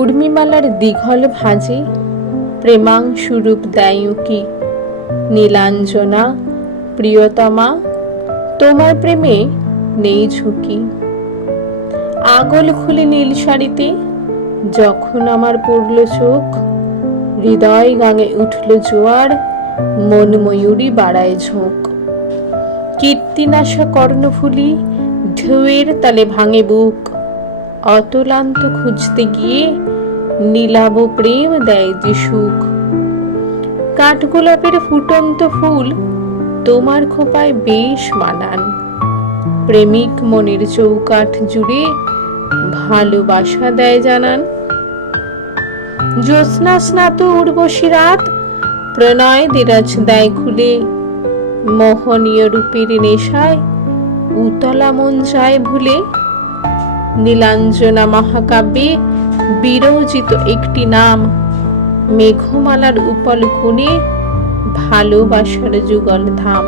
উর্মিমালার দীঘল ভাঁজে প্রেমাংশুরূপ দেয় উঁকি। নীলাঞ্জনা প্রিয়তমা, তোমার প্রেমে নেই ঝুঁকি। আগল খুলে নীল শাড়িতে যখন আমার পড়ল চোখ, হৃদয় গাঙে উঠল জোয়ার, মন ময়ূরী বাড়ায় ঝোঁক। কীর্তিনাশা কর্ণফুলি ঢেউয়ের তালে ভাঙে বুক, অতলান্ত খুঁজতে গিয়ে নীলাভ প্রেম দেয় যে সুখ। কাঠগোলাপের ফুটন্ত ফুল তোমার খোপায় বেশ মানান, প্রেমিক মনের চৌকাঠ জুড়ে ভালোবাসা দেয় জানান। জ্যোৎস্না স্নাত উর্বশী রাত প্রণয় দেরাজ দেয় খুলে, মোহনীয় রূপের নেশায় উতলা মন যায় ভুলে। নীলাঞ্জনা মহাকাব্যে বিরচিত একটি নাম, মেঘমালার উপল কোণে ভালোবাসার যুগল ধাম।